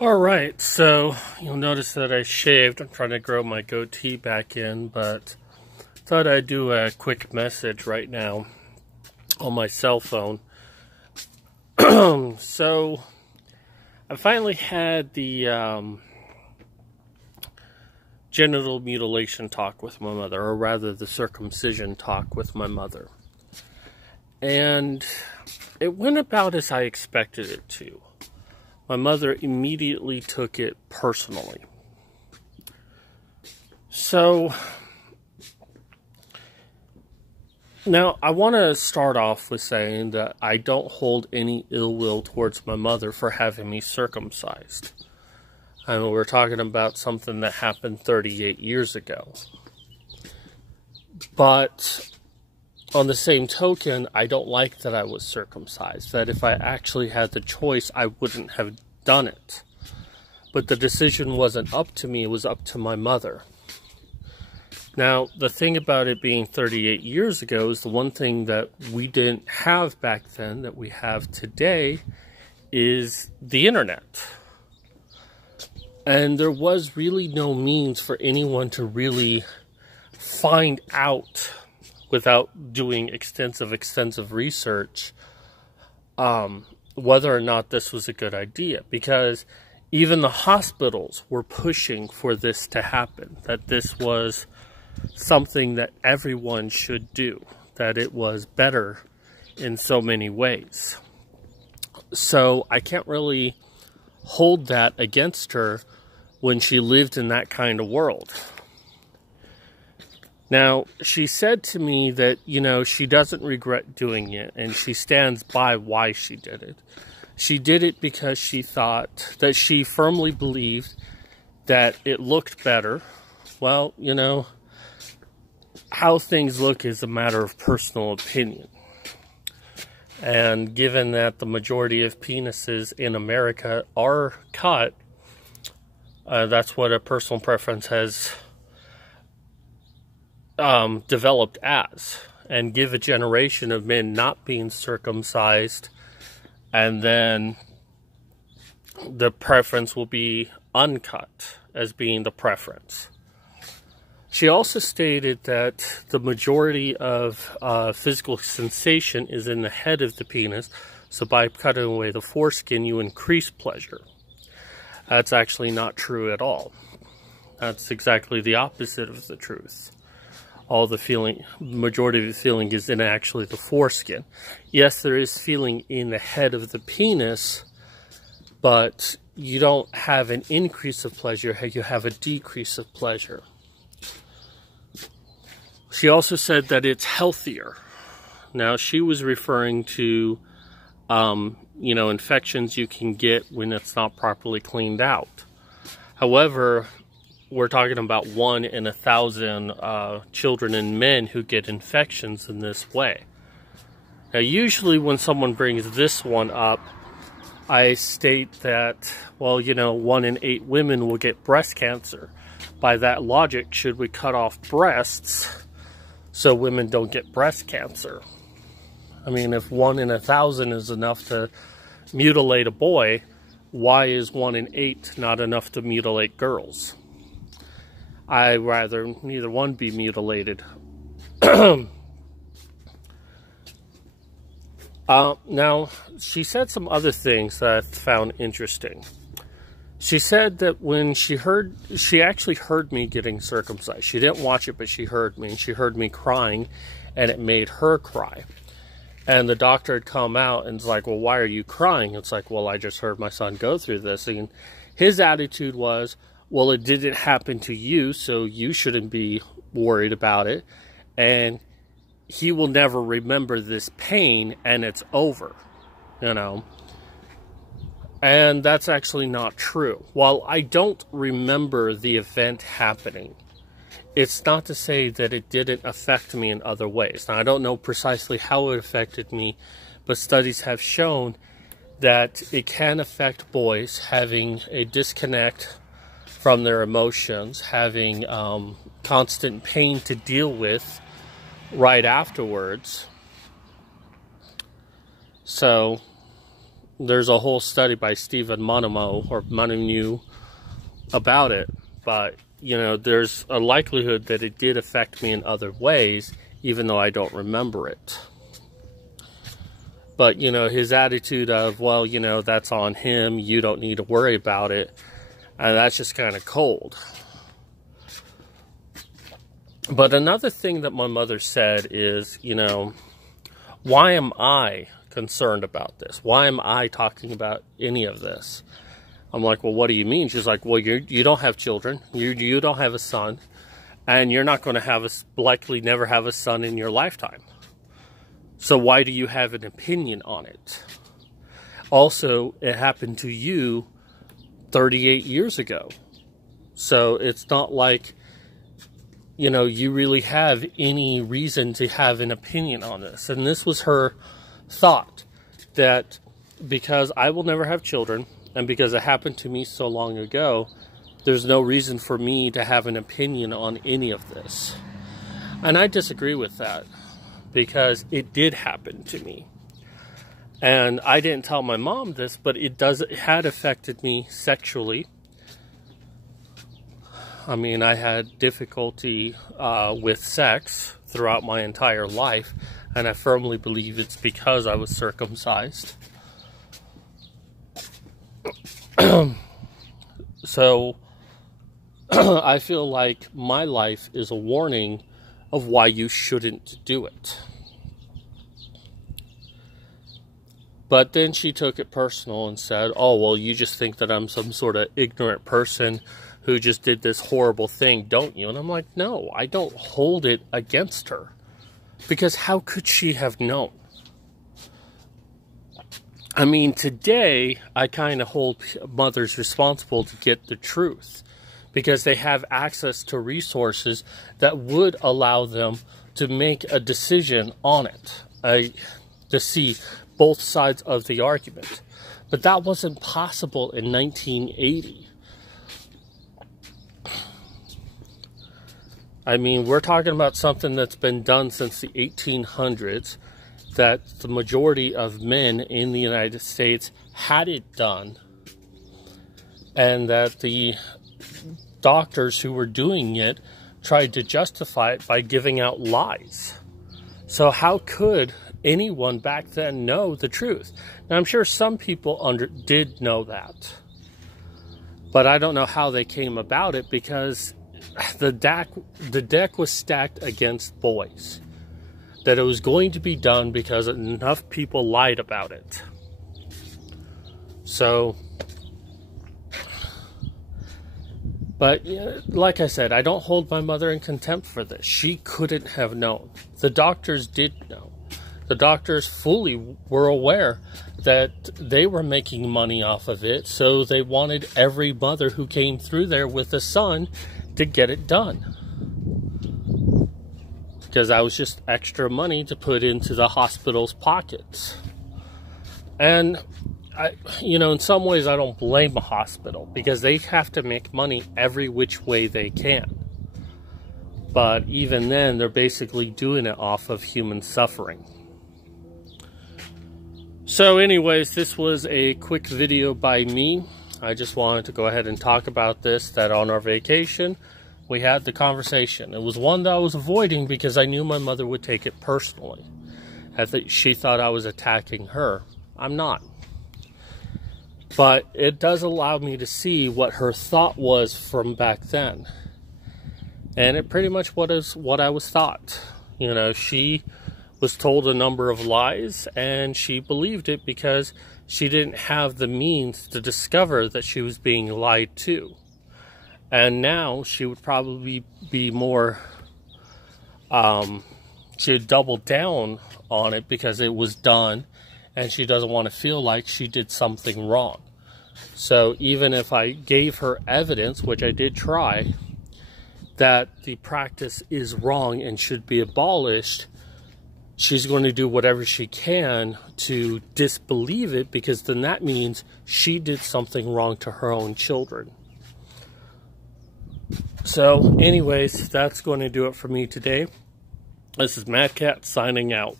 Alright, so you'll notice that I shaved. I'm trying to grow my goatee back in, but thought I'd do a quick message right now on my cell phone. So, I finally had the genital mutilation talk with my mother, or rather the circumcision talk with my mother. And it went about as I expected it to. My mother immediately took it personally. So, now I want to start off with saying that I don't hold any ill will towards my mother for having me circumcised. I mean, we're talking about something that happened 38 years ago. But on the same token, I don't like that I was circumcised. That if I actually had the choice, I wouldn't have done it. But the decision wasn't up to me, it was up to my mother. Now, the thing about it being 38 years ago is the one thing that we didn't have back then that we have today is the internet. And there was really no means for anyone to really find out without doing extensive research, whether or not this was a good idea. Because even the hospitals were pushing for this to happen, that this was something that everyone should do, that it was better in so many ways. So I can't really hold that against her when she lived in that kind of world. Now, she said to me that, you know, she doesn't regret doing it, and she stands by why she did it. She did it because she thought that she firmly believed that it looked better. Well, you know, how things look is a matter of personal opinion. And given that the majority of penises in America are cut, that's what a personal preference has developed as, and give a generation of men not being circumcised, and then the preference will be uncut as being the preference. She also stated that the majority of physical sensation is in the head of the penis, so by cutting away the foreskin you increase pleasure. That's actually not true at all. That's exactly the opposite of the truth. All the feeling, majority of the feeling is in actually the foreskin. Yes, there is feeling in the head of the penis, but you don't have an increase of pleasure, you have a decrease of pleasure. She also said that it's healthier. Now, she was referring to, you know, infections you can get when it's not properly cleaned out. However, we're talking about 1 in 1,000 children and men who get infections in this way. Now, usually when someone brings this one up, I state that, well, you know, 1 in 8 women will get breast cancer. By that logic, should we cut off breasts so women don't get breast cancer? I mean, if 1 in 1,000 is enough to mutilate a boy, why is 1 in 8 not enough to mutilate girls? I'd rather neither one be mutilated. Now, she said some other things that I found interesting. She said that when she actually heard me getting circumcised. She didn't watch it, but she heard me. And she heard me crying, and it made her cry. And the doctor had come out and was like, well, why are you crying? It's like, well, I just heard my son go through this. And his attitude was, well, it didn't happen to you, so you shouldn't be worried about it. And he will never remember this pain, and it's over, you know. And that's actually not true. While I don't remember the event happening, it's not to say that it didn't affect me in other ways. Now, I don't know precisely how it affected me, but studies have shown that it can affect boys having a disconnect from their emotions, having constant pain to deal with right afterwards. So, there's a whole study by Stephen Montague about it, but you know, there's a likelihood that it did affect me in other ways, even though I don't remember it. But, you know, his attitude of, well, you know, that's on him, you don't need to worry about it, and that's just kind of cold. But another thing that my mother said is, you know, why am I concerned about this? Why am I talking about any of this? I'm like, well, what do you mean? She's like, well, you don't have children. You don't have a son. And you're not going to likely never have a son in your lifetime. So why do you have an opinion on it? Also, it happened to you 38 years ago. So it's not like, you know, you really have any reason to have an opinion on this. And this was her thought, that because I will never have children, and because it happened to me so long ago, there's no reason for me to have an opinion on any of this. And I disagree with that, because it did happen to me. And I didn't tell my mom this, but it had affected me sexually. I mean, I had difficulty with sex throughout my entire life, and I firmly believe it's because I was circumcised. So, I feel like my life is a warning of why you shouldn't do it. But then she took it personal and said, oh, well, you just think that I'm some sort of ignorant person who just did this horrible thing, don't you? And I'm like, no, I don't hold it against her. Because how could she have known? I mean, today, I kind of hold mothers responsible to get the truth, because they have access to resources that would allow them to make a decision on it, to see both sides of the argument. But that wasn't possible in 1980. I mean, we're talking about something that's been done since the 1800s, that the majority of men in the United States had it done, and that the doctors who were doing it tried to justify it by giving out lies. So how could anyone back then know the truth? Now, I'm sure some people did know that, but I don't know how they came about it, because the deck was stacked against boys. That it was going to be done because enough people lied about it. So, but like I said, I don't hold my mother in contempt for this. She couldn't have known. The doctors did know. The doctors fully were aware that they were making money off of it, so they wanted every mother who came through there with a son to get it done. Because that was just extra money to put into the hospital's pockets. And, you know, in some ways I don't blame a hospital, because they have to make money every which way they can. But even then, they're basically doing it off of human suffering. So anyways, this was a quick video by me. I just wanted to go ahead and talk about this, that on our vacation, we had the conversation. It was one that I was avoiding because I knew my mother would take it personally. She thought I was attacking her. I'm not. But it does allow me to see what her thought was from back then. And it pretty much was what I was taught. You know, she was told a number of lies, and she believed it because she didn't have the means to discover that she was being lied to. And now she would probably be more, she would double down on it because it was done, and she doesn't want to feel like she did something wrong. So even if I gave her evidence, which I did try, that the practice is wrong and should be abolished, she's going to do whatever she can to disbelieve it, because then that means she did something wrong to her own children. So anyways, that's going to do it for me today. This is Matt Cat signing out.